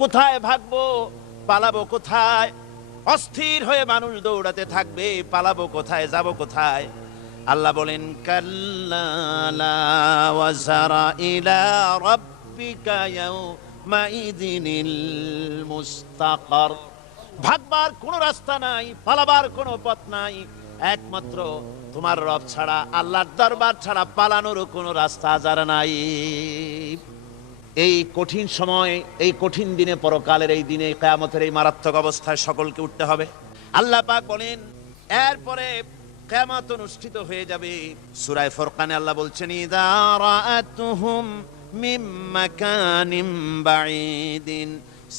কোথায় ভাগবো, পালাবো কোথায়? অস্থির হয়ে মানুষ দৌড়াতে থাকবে, পালাবো কোথায়, যাব কোথায়? আল্লাহ বলেন কাল্লা লা ওয়াজারা ইলা রাব্বিকা ইয়াউমাইযিনিল মুস্তাকার। ভাগবার কোনো রাস্তা নাই, পালাবার কোনো পথ নাই, একমাত্র তোমার রব ছাড়া, আল্লাহর দরবার ছাড়া পালানোর কোনো রাস্তা যার নাই। এই কঠিন সময়, এই কঠিন দিনে, পরকালের এই দিনে, কিয়ামতের এই মারাত্মক অবস্থায় সকলকে উঠতে হবে। আল্লাহ পাক বলেন এরপরে কিয়ামত অনুষ্ঠিত হয়ে যাবে। সূরা ফুরকানে আল্লাহ বলছেন ইযা রাআতুহুম মিন মাকানিম বাঈদিন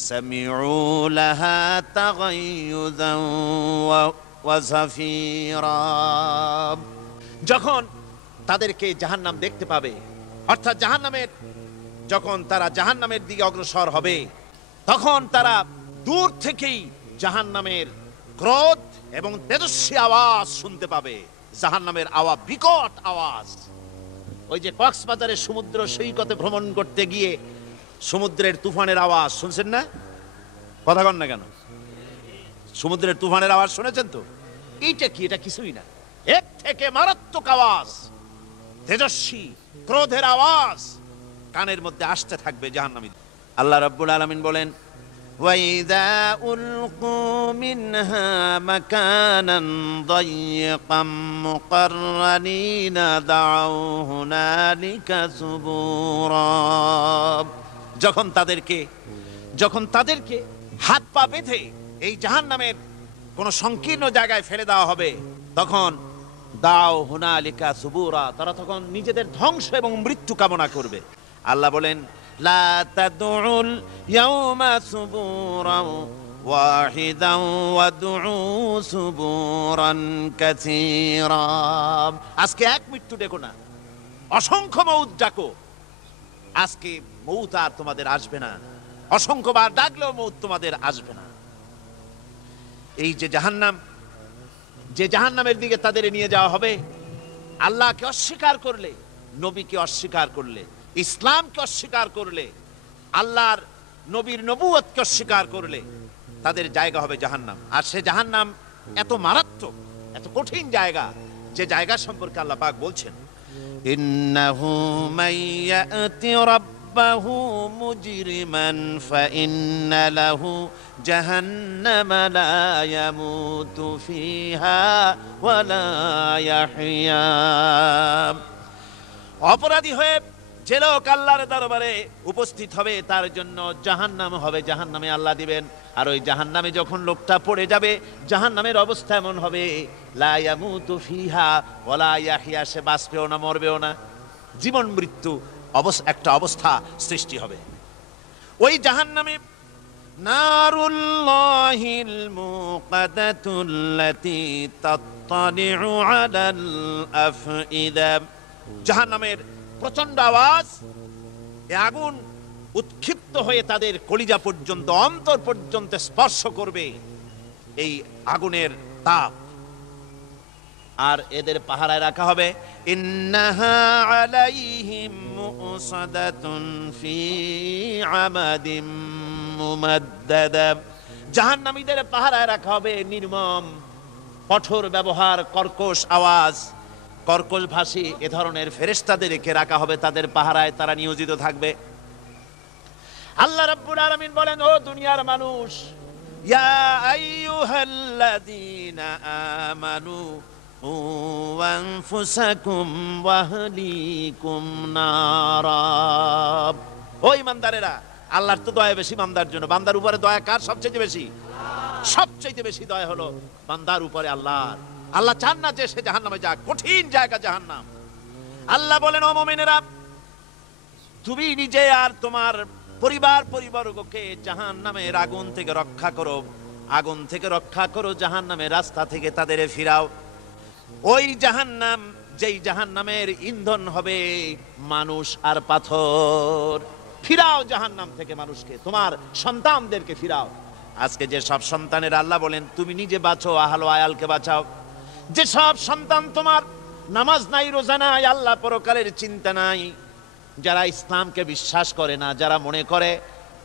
সামিউ লাহা তাগায়ুযান ওয়া যাফীরা। যখন তাদেরকে জাহান্নাম দেখতে পাবে, অর্থাৎ জাহান্নামের, যখন তারা জাহান্নামের দিকে অগ্রসর হবে, তখন তারা দূর থেকেই জাহান্নামের ক্রোধ এবং তেজস্বী আওয়াজ শুনতে পাবে। জাহান্নামের আওয়াজ, বিকট আওয়াজ। ওই যে কক্সবাজারে সমুদ্র সৈকতে ভ্রমণ করতে গিয়ে সমুদ্রের তুফানের আওয়াজ শুনছেন না? কথা কন না কেন? সমুদ্রের তুফানের আওয়াজ শুনেছেন তো? এইটা কি? এটা কিছুই না, এর থেকে মারাত্মক আওয়াজ, তেজস্বী ক্রোধের আওয়াজ কানের মধ্যে আসতে থাকবে জাহান্নামী। আল্লাহ রাব্বুল আলামিন বলেন ওয়াইদা উলকু মিনহা মাকানান দায়্যিকাম মুকাররানিনা দাউ হুনালিকা সুবুরা। যখন তাদেরকে হাত পা বেঁধে এই জাহান্নামের কোন সংকীর্ণ জায়গায় ফেলে দেওয়া হবে, তখন দাউ হুনালিকা সুবুরা, তারা তখন নিজেদের ধ্বংস এবং মৃত্যু কামনা করবে। আল্লাহ বলেন লা তাদউল ইয়াউমা সুবুরান ওয়াহিদান ওয়াদউ সুবুরান কাসীরা। আজকে এক মৃত্যু ডেকো না, অসংখ্য মউত ডাকো। আজকে মউত আর তোমাদের আসবে না, অসংখ্যবার ডাকলেও মউত তোমাদের আসবে না। এই যে জাহান্নাম, যে জাহান্নামের দিকে তাদের নিয়ে যাওয়া হবে, আল্লাহকে অস্বীকার করলে, নবীকে অস্বীকার করলে, ইসলামকে অস্বীকার করলে, আল্লাহর নবীর নবুয়তকে অস্বীকার করলে তাদের জায়গা হবে জাহান্নাম। আর সে জাহান্নাম এত মারাত্মক, এত কঠিন জায়গা, যে জায়গা সম্পর্কে আল্লাহ পাক বলছেন ইন্নাহু মাইয়াতি রাব্বাহু মুজরিমান ফাইন্না লাহু জাহান্নামা লা ইয়ামুতু ফিহা ওয়া লা ইয়াহইয়া। অপরাধী হয়ে যে লোক আল্লাহর দরবারে উপস্থিত হবে, তার জন্য জাহান্নাম হবে, জাহান্নামে আল্লাহ দিবেন। আর ওই জাহান্নামে যখন লোকটা পড়ে যাবে, জাহান্নামের অবস্থা এমন হবে লা ইয়ামুতু ফিহা ওয়া লা ইয়াহইয়া, সে বাঁচবেও না, মরবেও না, জীবন মৃত্যু একটা অবস্থা সৃষ্টি হবে। ওই জাহান্নামে নারুল্লাহিল মুকাদাতুল্লাতী তাত্তালিউ আলাল আফইদা। জাহান্নামের প্রচন্ড আওয়াজ, এই আগুন উৎক্ষিপ্ত হয়ে তাদের কলিজা পর্যন্ত, অন্তর পর্যন্ত স্পর্শ করবে এই আগুনের তাপ। আর এদের পাহারায় রাখা হবে ইন্নাহা আলাইহিম মুসাদাতুন ফি আমাদিম মুমাদ্দাদা। জাহান্নামীদের পাহারায় রাখা হবে নির্মম, কঠোর ব্যবহার, কর্কশ আওয়াজ, কর্কশ ভাষী এ ধরনের ফেরেশতাদেরকে রাখা হবে তাদের পাহারায়, তারা নিয়োজিত থাকবে। আল্লাহ রাব্বুল আলামিন বলেন ও দুনিয়ার মানুষ, ইয়া আইয়ুহাল্লাযীনা আমানু কু আনফুসাকুম ওয়া আহলিকুম নারা। ও ঈমানদারেরা, আল্লাহর তো দয়া বেশি বান্দার জন্য। বান্দার উপরে দয়া কার সবচেয়ে বেশি? সবচেয়ে বেশি দয়া হলো বান্দার উপরে আল্লাহর। আল্লাহ চান না যে সে জাহান্নামে যাক, কঠিন জায়গা জাহান্নাম। আল্লাহ বলেন ও মুমিনেরা, তুমি নিজে আর তোমার পরিবারবর্গকে জাহান্নামের আগুন থেকে রক্ষা করো, আগুন থেকে রক্ষা করো, জাহান্নামের রাস্তা থেকে তাদের ফিরাও। ওই জাহান্নাম, যেই জাহান্নামের ইন্ধন হবে মানুষ আর পাথর, ফিরাও জাহান্নাম থেকে মানুষকে, তোমার সন্তানদেরকে ফিরাও। আজকে যে সব সন্তানের আল্লাহ বলেন তুমি নিজে বাঁচো, আহল আয়ালকে বাঁচাও। যে সব সন্তান তোমার নামাজ নাই, রোজা নাই, আল্লাহ পরকালের চিন্তা নাই, যারা ইসলামকে বিশ্বাস করে না, যারা মনে করে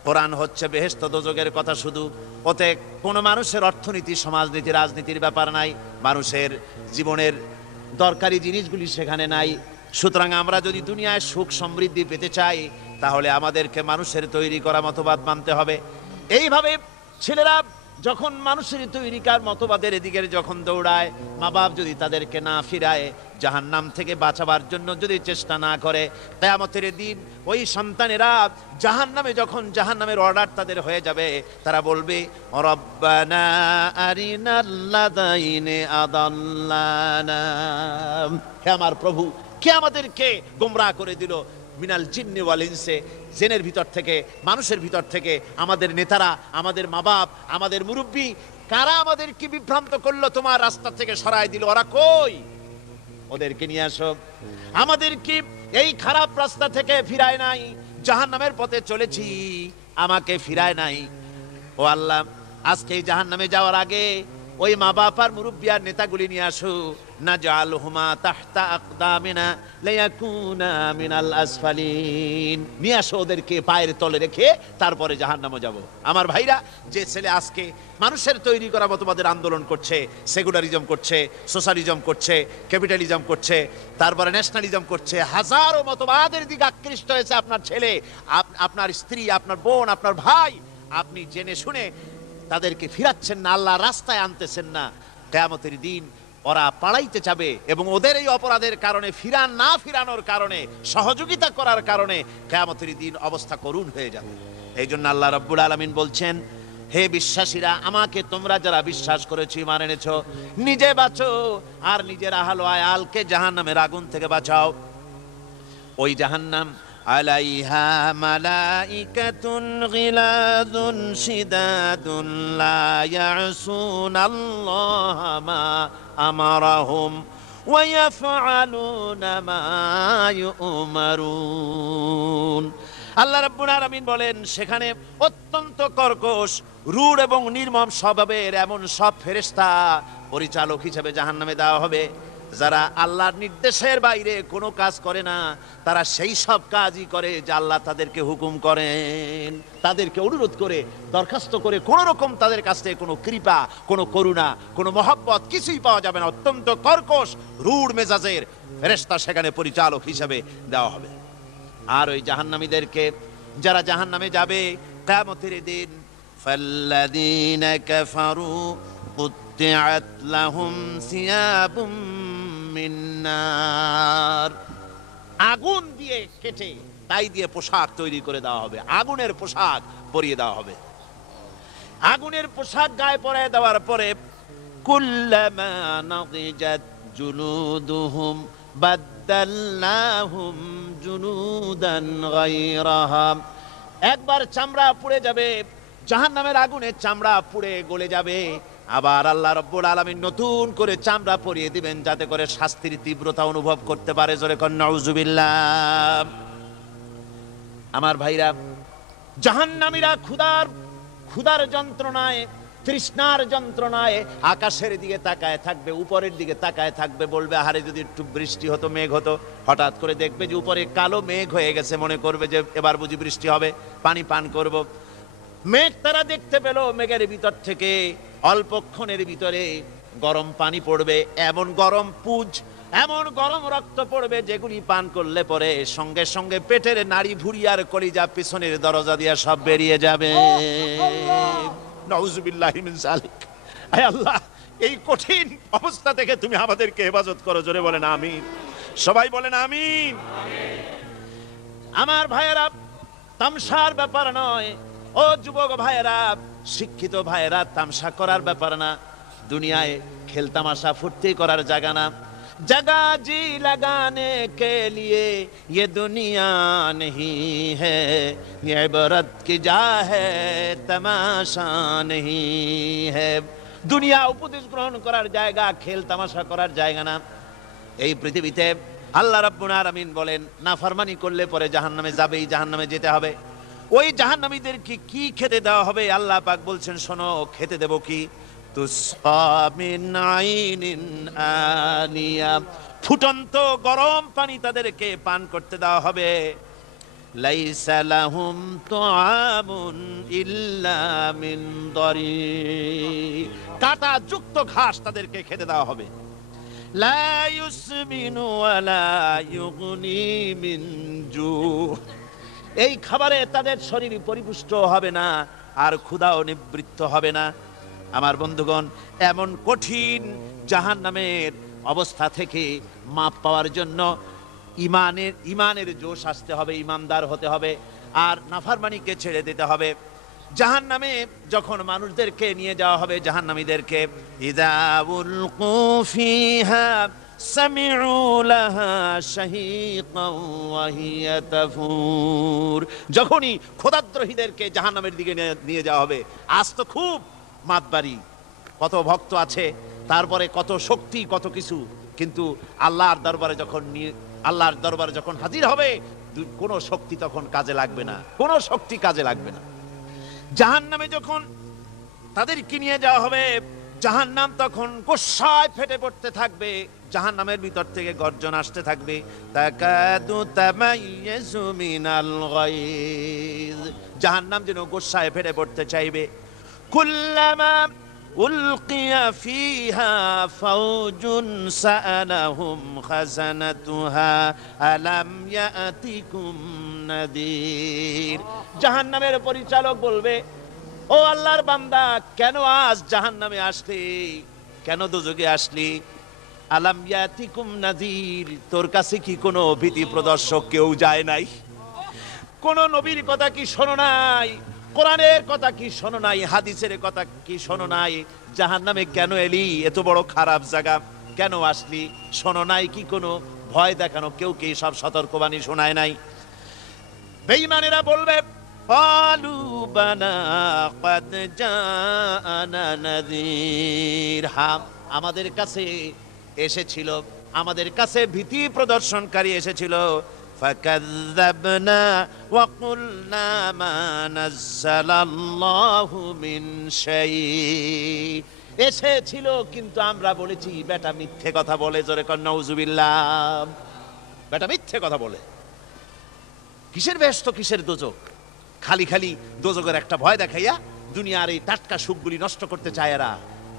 কোরআন হচ্ছে বেহেশত দোজখের কথা শুধু, ওতে কোনো মানুষের অর্থনীতি, সমাজনীতি, রাজনীতির ব্যাপার নাই, মানুষের জীবনের দরকারি জিনিসগুলি সেখানে নাই। সুতরাং আমরা যদি দুনিয়ায় সুখ সমৃদ্ধি পেতে চাই, তাহলে আমাদেরকে মানুষের তৈরি করা মতবাদ মানতে হবে। এইভাবে ছেলেরা যখন মানুষের তৈরিকার মতবাদের এদিকে যখন দৌড়ায়, মা বাপ যদি তাদেরকে না ফিরায়, জাহান্নাম থেকে বাঁচাবার জন্য যদি চেষ্টা না করে, কিয়ামতের দিন ওই সন্তানেরা জাহান্নামে, যখন জাহান্নামের অর্ডার তাদের হয়ে যাবে, তারা বলবে রব্বানা আরিনাল্লাযাইনি আদাল্লানা, হে আমার প্রভু, কে আমাদেরকে গোমরাহ করে দিল, মিনাল জিন্নি ওয়াল ইনসে, জিনের ভিতর থেকে, মানুষের ভিতর থেকে, আমাদের নেতারা, আমাদের মা বাপ, আমাদের মুরব্বী, কারা আমাদেরকে বিভ্রান্ত করলো, তোমার রাস্তা থেকে সরায় দিল, ওরা কই? ওদেরকে নিয়ে আসো। আমাদেরকে এই খারাপ রাস্তা থেকে ফিরায় নাই, জাহান্নামের পথে চলেছি, আমাকে ফিরায় নাই। ও আল্লাহ, আজকে এই জাহান্নামে যাওয়ার আগে ওই মা বাপ আর মুরব্বী আর নেতাগুলি নিয়ে আসো, নাজআলহুমা তাহতা আকদামিনা লিয়াকুনা মিনাল আসফালিন, নিয়ে আসো ওদেরকে পায়ের তলে রেখে তারপরে জাহান্নামে যাব। আমার ভাইরা, যে ছেলে আজকে মানুষের তৈরি করা মতবাদের আন্দোলন করছে, সেকুলারিজম করছে, সোশ্যালিজম করছে, ক্যাপিটালিজম করছে, তারপরে ন্যাশনালিজম করছে, হাজারো মতবাদের দিকে আকৃষ্ট হয়েছে আপনার ছেলে, আপনার স্ত্রী, আপনার বোন, আপনার ভাই, আপনি জেনে শুনে তাদেরকে ফিরাচ্ছেন না, আল্লাহ রাস্তায় আনতেছেন না। কিয়ামতের দিন ওরা পালাইতে যাবে, এবং ওদের এই অপরাধের কারণে, ফিরানোর কারণে, সহযোগিতা করার কারণে কিয়ামতের দিন অবস্থা করুণ হয়ে যাবে। এই জন্য আল্লাহ রাব্বুল আলামিন বলছেন, হে বিশ্বাসীরা, আমাকে তোমরা যারা বিশ্বাস করেছো, ঈমান এনেছো, নিজে বাঁচো আর নিজের আহল ও আয়ালকে জাহান্নামের আগুন থেকে বাঁচাও। ওই জাহান্নাম আলাইহা মালাইকাতুন গিলাযুন শিদাদুন লা ইয়াসুনাল্লাহা মা আমারাহুম ওয়া ইয়াফআলুনা মা ইউমারুন। আল্লাহ রাব্বুল আলামিন বলেন, সেখানে অত্যন্ত কর্কশ, রূঢ় এবং নির্মম স্বভাবের এমন সব ফেরেশতা পরিচালক হিসেবে জাহান্নামে দেওয়া হবে, যারা আল্লাহর নির্দেশের বাইরে কোনো কাজ করে না, তারা সেই সব কাজই করে যা আল্লাহ তাদেরকে হুকুম করেন। তাদেরকে অনুরোধ করে, দরখাস্ত করে কোন রকম তাদের কাছ থেকে কোনো কৃপা, কোনো করুণা, কোনো মহব্বত কিছুই পাওয়া যাবে না। অত্যন্ত কর্কশ, রূঢ় মেজাজের ফেরেশতা সেখানে পরিচালক হিসেবে দেওয়া হবে। আর ওই জাহান্নামীদেরকে, যারা জাহান্নামে যাবে কিয়ামতের দিন, ফাল্লাযীনা কাফারু কুত্তিআত লাহুম সিয়াবুম মিন নার, আগুন দিয়ে কেটে তাই দিয়ে পোশাক তৈরি করে দেওয়া হবে, আগুনের পোশাক পরিয়ে দেওয়া হবে। আগুনের পোশাক গায়ে পরিয়ে দেওয়ার পরে, কুল্লামা নাদিজাত জুলুদুহুম বাদদালনাহুম জুলুদান গায়রাহা, একবার চামড়া পুড়ে যাবে, জাহান্নামের আগুনে চামড়া পুড়ে গলে যাবে, আবার আল্লাহ রাব্বুল আলামিন নতুন করে চামড়া পরিয়ে দিবেন, যাতে করে শাস্তির তীব্রতা অনুভব করতে পারে। জোরে কোন নাউজুবিল্লাহ। আমার ভাইরা, জাহান্নামীরা ক্ষুধার যন্ত্রণায়, তৃষ্ণার যন্ত্রণায় আকাশের দিকে তাকায় থাকবে, উপরের দিকে তাকায় থাকবে, বলবে, আহারে যদি একটু বৃষ্টি হতো, মেঘ হতো। হঠাৎ করে দেখবে যে উপরে কালো মেঘ হয়ে গেছে, মনে করবে যে এবার বুঝি বৃষ্টি হবে, পানি পান করব। মেঘ তারা দেখতে পেল, মেঘের ভিতর থেকে অল্পক্ষণের ভিতরে গরম পানি পড়বে, এমন গরম পুজ, এমন গরম রক্ত পড়বে, যেগুলি পান করলে পরে সঙ্গে সঙ্গে পেটের নাড়ি, ভুঁড়ি আর কলিজা পিছনের দরজা দিয়ে সব বেরিয়ে যাবে। নাউজুবিল্লাহি মিন যালিক। আয় আল্লাহ, এই কঠিন অবস্থা থেকে তুমি আমাদেরকে হেফাজত করো। জোরে বলেন আমিন। সবাই বলেন আমিন। আমার ভাইয়েরা, তামসার ব্যাপার নয়। ও যুবক ভাইয়েরা, শিক্ষিত ভাইয়েরা, তামসা করার ব্যাপার না। দুনিয়ায় খেলতামাশা ফুর্তি করার জায়গা না। जगह जी लगाने के लिए ये दुनिया नहीं है, ये इबरत की जा है, तमाशा नहीं है। দুনিয়া উপদেশ গ্রহণ করার জায়গা, খেল তামাশা করার জায়গা না। এই পৃথিবীতে আল্লাহ রাব্বুল আলামিন বলেন, নাফরমানি করলে পরে জাহান্নামে যাবেই, জাহান্নামে যেতে হবে। ওই জাহান্নামীদেরকে কি খেতে দেওয়া হবে? আল্লাহ পাক বলছেন, শোনো, খেতে দেব কি? তুসকা মিন আইনিন আনিয়া, ফুটন্ত গরম পানি তাদেরকে পান করতে দেওয়া হবে। লাইসা লাহুম তুআমুন ইল্লা মিন দারি, কাঁটা যুক্ত ঘাস তাদেরকে খেতে দেওয়া হবে। লা ইউসমিনু ওয়া লা ইউগনি মিন জু, এই খাবারে তাদের শরীর পরিপুষ্ট হবে না আর ক্ষুধাও নিবৃত্ত হবে না। আমার বন্ধুগণ, এমন কঠিন জাহান্নামের অবস্থা থেকে মাপ পাওয়ার জন্য ইমানের জোশ আসতে হবে, ইমানদার হতে হবে, আর নাফরমানিকে ছেড়ে দিতে হবে। জাহান্নামে যখন মানুষদেরকে নিয়ে যাওয়া হবে, জাহান্নামীদেরকে, ইযা উলকু ফিহা সামিউ লাহা শাহীকান ওয়া হিয়া তাফুর, যখনই খোদাদ্রোহীদেরকে জাহান্নামের দিকে নিয়ে যাওয়া হবে, আজ তো খুব মাতবাড়ি, কত ভক্ত আছে, তারপরে কত শক্তি, কত কিছু, কিন্তু আল্লাহর দরবারে যখন হাজির হবে, কোনো শক্তি তখন কাজে লাগবে না, কোনো শক্তি কাজে লাগবে না। জাহান্নামে যখন তাদেরকে নিয়ে যাওয়া হবে, জাহান্নাম তখন গোসায় ফেটে পড়তে থাকবে, জাহান্নামের ভিতর থেকে গর্জন আসতে থাকবে, তাকাদু তামাইয়াজু মিনাল গায়জ, জাহান্নাম যেন গোসায় ফেটে পড়তে চাইবে। কুল্লামা উলকিয়া ফিহা ফাওজুন সাআলাহুম খাজানাতুহা আলাম ইয়াতিকুম নাদির, জাহান্নামের পরিচালক বলবে, ও আল্লাহর বান্দা, কেন আজ জাহান্নামে আসলি, কেন দোজখে আসলি? আলাম ইয়াতিকুম নাদির, তোর কাছে কি কোনো ভীতি প্রদর্শক কেউ যায় নাই? কোন নবীর কথা কি শোনো নাই? কোরআনের কথা কি শোনো নাই? হাদিসের কথা কি শোনো নাই? জাহান্নামে কেন এলি? এত বড় খারাপ জায়গা কেন আসলি? শোনো নাই কি? কোনো ভয় দেখানো কেউ কি সব সতর্কবাণী শোনায় নাই? বেঈমানেরা বলবে, ক্বালু বালা ক্বাদ জাআনা নাযীর, হ্যাঁ আমাদের কাছে এসেছিল, আমাদের কাছে ভীতি প্রদর্শনকারী এসেছিল। ফাকাযযাবনা ওয়া কুলনা মা নাযালাল্লাহু মিন শাই, এসেছিল কিন্তু আমরা বলেছি বেটা মিথ্যে কথা বলে, জোরে কর নাউযুবিল্লাহ, বেটা মিথ্যে কথা বলে। কিসের বেহেশত, কিসের দোজখ? খালি খালি দোজখের একটা ভয় দেখাইয়া দুনিয়ার এই টাটকা সুখগুলি নষ্ট করতে চায় এরা।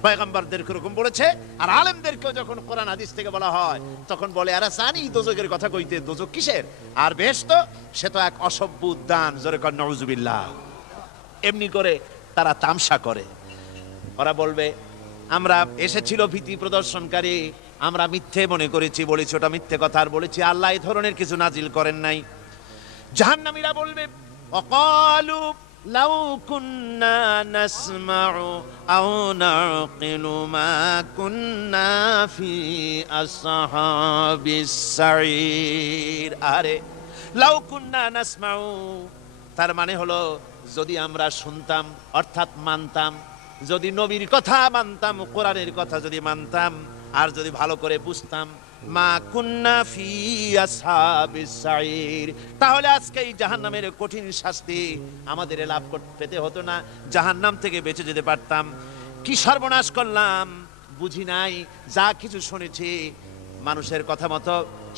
পয়গম্বরদের এরকম বলেছে, আর আলেমদেরকেও যখন কোরআন হাদিস থেকে বলা হয় তখন বলে, এরা জানি দোজখের কথা কইতে, দোজখ কিসের? আর বেহেশত সে তো এক অসভ্য উদ্যান, জোরে কর নাউযুবিল্লাহ। এমনি করে তারা তামসা করে। ওরা বলবে, আমরা এসেছিল ভীতি প্রদর্শনকারী, আমরা মিথ্যে মনে করেছি, বলেছি ওটা মিথ্যে কথা, আর বলেছি আল্লাহ এই ধরনের কিছু নাজিল করেন নাই। জাহান্নামীরা বলবে, ওয়াকালু লাউ কুন্না নাসমাউ আও নাকিলু মা কুন্না ফি আসহাবিস সাঈর, আরে লাউ কুন্না নাসমাউ, তার মানে হলো যদি আমরা শুনতাম, অর্থাৎ মানতাম, যদি নবীর কথা মানতাম, কোরআনের কথা যদি মানতাম, আর যদি ভালো করে বুঝতাম, মা কুন্না ফি আসহাবিস সাঈর, তাহলে আজকে এই জাহান্নামের কঠিন শাস্তি আমাদের লাভ পেতে হতো না, জাহান্নাম থেকে বেঁচে যেতে পারতাম। কি সর্বনাশ করলাম বুঝি নাই, যা কিছু শুনেছি মানুষের কথা মতো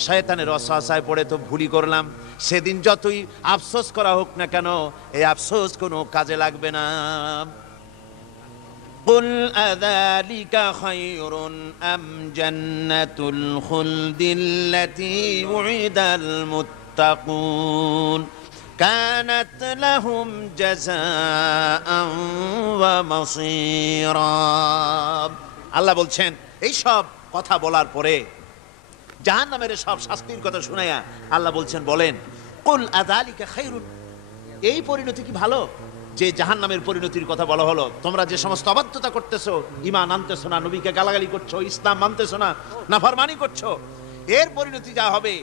শয়তানের ওয়াসওয়াসায় পড়ে তো ভুলই করলাম। সেদিন যতই আফসোস করা হোক না কেন, এই আফসোস কোনো কাজে লাগবে না। কুল আযালিকা খায়রুন আম জান্নাতুল খুলদিল্লাতী উইদাল মুত্তাকুন কানাত লাহুম জাযাআন ওয়া মাসীরা। আল্লাহ বলছেন, এই সব কথা বলার পরে, জাহান্নামের সব শাস্তির কথা শুনাইয়া আল্লাহ বলছেন, বলেন, কুল আযালিকা খায়রুন, এই পরিণতি কি ভালো যে জাহান্নামের পরিণতির কথা বলা হলো? তোমরা যে সমস্ত অবাধ্যতা করতেছো, ঈমান আনতেছো না, নবীকে গালাগালি করছো, ইসলাম মানতেছো না, নাফরমানি করছো, এর পরিণতি যা হবে,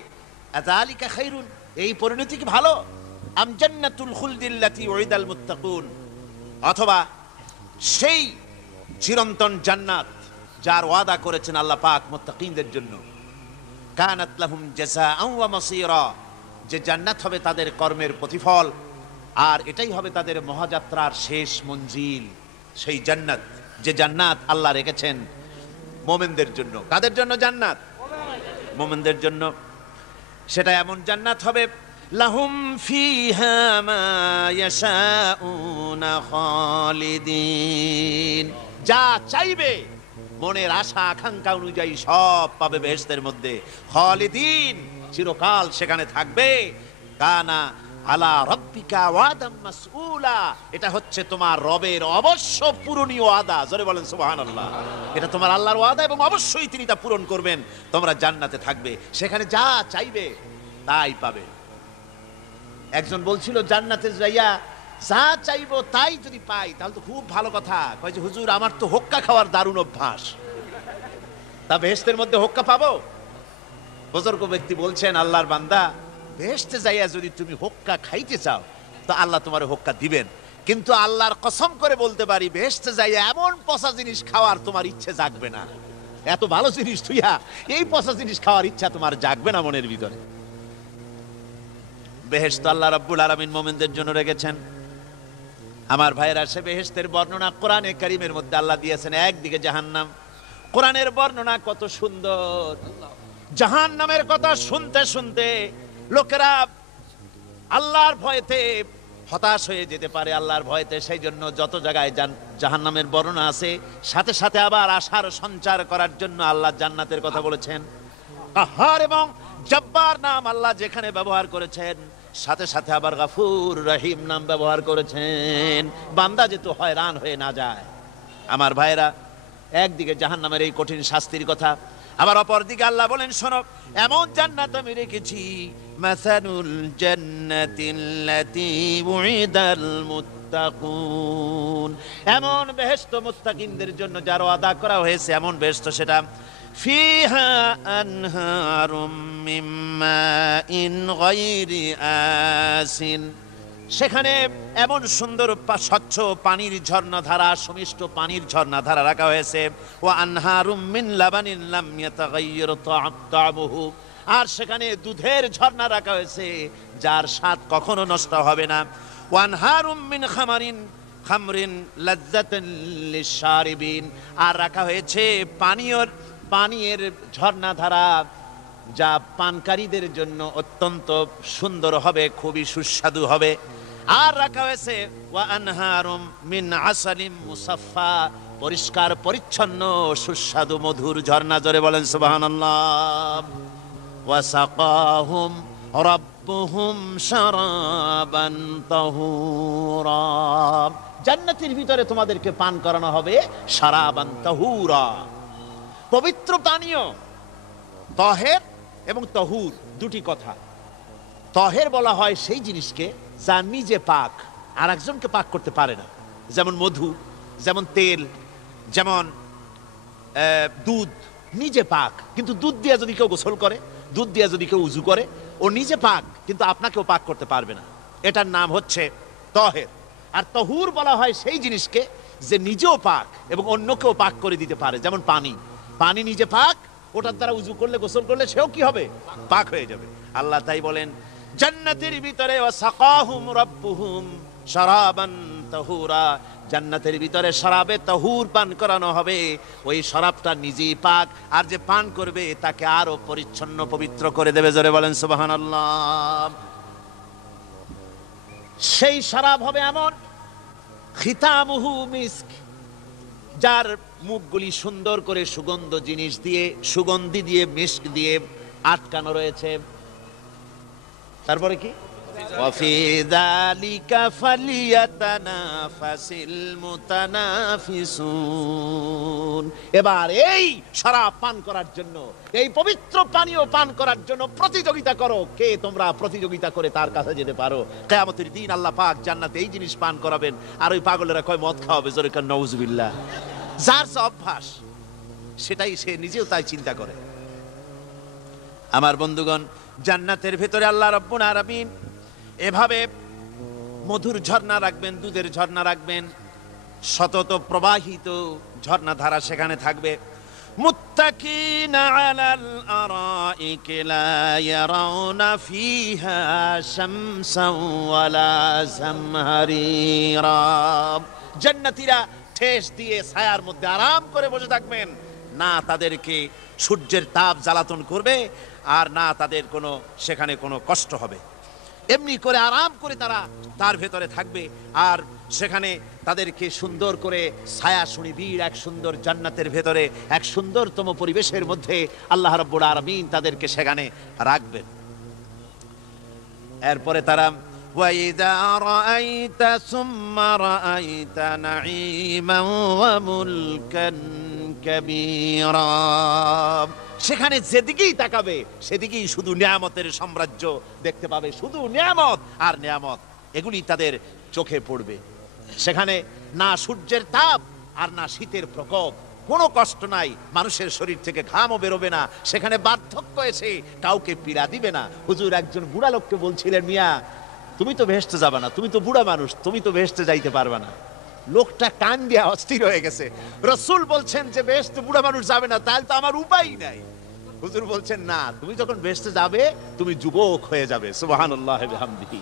আযালিকা খায়রুন, এই পরিণতি কি ভালো? আম জান্নাতুল খুলদিল্লাতী উইদাল মুত্তাকুন, অথবা সেই চিরন্তন জান্নাত যার ওয়াদা করেছেন আল্লাহ পাক মুত্তাকিনদের জন্য, কানাত লাহুম জাযাআন ওয়া মাসীরা, যে জান্নাত হবে তাদের কর্মের প্রতিফল, আর এটাই হবে তাদের মহাযাত্রার শেষ মঞ্জিল। সেই জান্নাত, যে জান্নাত আল্লাহ রেখেছেন মুমিনদের জন্য। কাদের জন্য জান্নাত? মুমিনদের জন্য। সেটা এমন জান্নাত হবে, লাহুম ফিহা মা ইয়াশাউনা খালিদিন, যা চাইবে মনের আশা আকাঙ্ক্ষা অনুযায়ী সব পাবে বেহেশতের মধ্যে। খালিদিন, চিরকাল সেখানে থাকবে। কানা আলা রাব্বিকা ওয়াদাম মাসউলা, এটা হচ্ছে তোমার রবের অবশ্য পূরণীয় ওয়াদা। জোরে বলেন সুবহানাল্লাহ। এটা তোমার আল্লাহর ওয়াদা এবং অবশ্যই তিনি তা পূরণ করবেন। তোমরা জান্নাতে থাকবে, সেখানে যা চাইবে তাই পাবে। একজন বলছিল জান্নাতে যাইয়া যা চাইবো তাই যদি পাই তাহলে তো খুব ভালো কথা। কয় যে হুজুর আমার তো হোক্কা খাওয়ার দারুণ অভ্যাস, তা বেহেশতের মধ্যে হোক্কা পাবো? বুজুর্গ ব্যক্তি বলছেন, আল্লাহর বান্দা, বেহেশতে যাইয়া যদি তুমি হোক্কা খাইতে চাও তো আল্লাহ তোমার হোক্কা দিবেন, কিন্তু আল্লাহর কসম করে বলতে পারি বেহেশতে যাইয়া এমন পচা জিনিস খাওয়ার তোমার ইচ্ছে জাগবে না। এত ভালো জিনিস তুইয়া এই পচা জিনিস খাওয়ার ইচ্ছা তোমার জাগবে না মনের ভিতরে। বেহেশত আল্লাহ রাব্বুল আলামিন মুমিনদের জন্য রেখেছেন। আমার ভাইয়েরা, সে বেহেশতের বর্ণনা কোরআনে কারীমের মধ্যে আল্লাহ দিয়েছেন। একদিকে জাহান্নাম, কোরআনের বর্ণনা কত সুন্দর। জাহান্নামের কথা শুনতে শুনতে লোকেরা আল্লাহর ভয়েতে হতাশ হয়ে যেতে পারে, আল্লাহর ভয়েতে। সেই জন্য যত জায়গায় জাহান্নামের বর্ণনা আছে সাথে সাথে আবার আশার সঞ্চার করার জন্য আল্লাহ জান্নাতের কথা বলেছেন। কাহার এবং জব্বার নাম আল্লাহ যেখানে ব্যবহার করেছেন সাথে সাথে আবার গাফুর রহিম নাম ব্যবহার করেছেন, বান্দা যেহেতু হয়রান হয়ে না যায়। আমার ভাইরা, একদিকে জাহান্নামের এই কঠিন শাস্তির কথা, আবার অপর দিকে আল্লাহ বলেন, শোনো, এমন জান্নাত আমি রেখেছি, মাসানুল জান্নাতিল্লাতী উইদাল মুত্তাকুন, এমন বেহেশত মুত্তাকিনদের জন্য যার ওয়াদা করা হয়েছে, এমন বেহেশত সেটা। ফিহা আনহারুম মিন মাইন গায়রি আসিন, সেখানে এমন সুন্দর স্বচ্ছ পানির ঝর্ণাধারা, সুমিষ্ট পানির ঝর্ণাধারা রাখা হয়েছে। ওয়া আনহারুম মিন লাবানিন লাম ইয়াতাগায়্যার তা'আমুহু, আর সেখানে দুধের ঝর্ণা রাখা হয়েছে যার স্বাদ কখনো নষ্ট হবে না। ওয়া আনহারুম মিন খামরিন লাযযাতান লিশ-শারিবিন, আর রাখা হয়েছে পানীয়ের ঝর্ণাধারা যা পানকারীদের জন্য অত্যন্ত সুন্দর হবে, খুবই সুস্বাদু হবে। আর রাখা হয়েছে ওয়া আনহারুম মিন আসালিম মুসাফফা, পরিষ্কার পরিচ্ছন্ন সুস্বাদু মধুর ঝর্ণা। জোরে বলেন সুবহানাল্লাহ। ওয়া সাকাহুম রাব্বুহুম শারাবান তাহুরা, জান্নাতের ভিতরে তোমাদেরকে পান করানো হবে শারাবান তাহুরা, পবিত্র পানীয়। তহের এবং তহুর দুটি কথা। তহের বলা হয় সেই জিনিসকে যা নিজে পাক আর একজনকে পাক করতে পারে না, যেমন মধু, যেমন তেল, যেমন দুধ নিজে পাক, কিন্তু দুধ দিয়ে যদি কেউ গোসল করে, দুধ দিয়ে যদি কেউ উজু করে, ও নিজে পাক কিন্তু আপনাকেও পাক করতে পারবে না। এটার নাম হচ্ছে তহের। আর তহুর বলা হয় সেই জিনিসকে যে নিজেও পাক এবং অন্যকেও পাক করে দিতে পারে, যেমন পানি। পানি নিজে পাক, ওটার দ্বারা উজু করলে, গোসল করলে সেও কি হবে? পাক হয়ে যাবে। আল্লাহ তাই বলেন জান্নাতের ভিতরে ওয়াসাকাহুম রাব্বুহুম শারাবান তাহুরা, জান্নাতের ভিতরে শরাবে তাহুর পান করানো হবে। ওই শরাবটা নিজেই পাক, আর যে পান করবে তাকে আরো পরিচ্ছন্ন পবিত্র করে দেবে। জোরে বলেন সুবহানাল্লাহ। সেই শরাব হবে এমন, খিতামুহু মিস্ক, যার মুখগুলি সুন্দর করে সুগন্ধি দিয়ে মিস্ক দিয়ে আটকানো রয়েছে। তারপরে কি? ওয়াফি যালিকা ফালিয়াতানাফাসিল মুতানাফিসুন, এবার এই শরাব পান করার জন্য, এই পবিত্র পানীয় পান করার জন্য প্রতিযোগিতা করো। কে তোমরা প্রতিযোগিতা করে তার কাছে যেতে পারো? কিয়ামতের দিন আল্লাহ পাক জান্নাতে এই জিনিস পান করাবেন, আর ওই পাগলেরা কয় মদ খাওয়াবে। জোরে কান নাউজুবিল্লাহ। যার যে অভ্যাস সেটাই সে নিজেও তাই চিন্তা করে। আমার বন্ধুগণ, জান্নাতের ভেতরে আল্লাহ রাব্বুল আলামিন এভাবে মধুর ঝর্ণা রাখবেন, দুধের ঝর্ণা রাখবেন, সতত প্রবাহিত ঝর্ণাধারা সেখানে থাকবে। মুত্তাকিনা আলাল আরাইকি লা ইয়ারাউনা ফিহা শামসান ওয়ালা জামহারিরা, জান্নাতীরা ঠেস দিয়ে ছায়ার মধ্যে আরাম করে বসে থাকবেন, না তাদেরকে সূর্যের তাপ জ্বালাতন করবে আর না তাদের সেখানে কোনো কষ্ট হবে। এমনি করে আরাম করে তারা তার ভেতরে থাকবে। আর সেখানে তাদেরকে সুন্দর করে ছায়াশূন্য বীর এক সুন্দর জান্নাতের ভেতরে এক সুন্দরতম পরিবেশের মধ্যে আল্লাহ রাব্বুল আলামিন তাদেরকে সেখানে রাখবেন। এরপরে তারা وَإِذَا رَأَيْتَ ثُمَّ رَأَيْتَ نَعِيمًا وَمُلْكًا كَبِيرًا, সেখানে যেদিকেই তাকাবে সেদিকেই শুধু নিয়ামতের সাম্রাজ্য দেখতে পাবে, শুধু নিয়ামত আর নিয়ামত, এগুলি তাদের চোখে পড়বে। সেখানে না সূর্যের তাপ আর না শীতের প্রকোপ, কোনো কষ্ট নাই, মানুষের শরীর থেকে ঘামও বেরোবে না, সেখানে বার্ধক্য এসে কাউকে পীড়া দিবে না। হুজুর একজন বুড়া লোককে বলছিলেন, মিয়া তুমি তো ভেস্তে যাবে না, তুমি তো বুড়া মানুষ, তুমি তো ভেস্তে যাইতে পারবে না। লোকটা কান দিয়া অস্থির হয়ে গেছে। রাসূল বলছেন যে বেহেশতে বুড়া মানুষ যাবে না, তাহলে তো আমার উপায় নাই। হুজুর বলছেন না, তুমি যখন বেহেশতে যাবে তুমি যুবক হয়ে যাবে। সুবহানাল্লাহি ওয়া বিহামদিহি।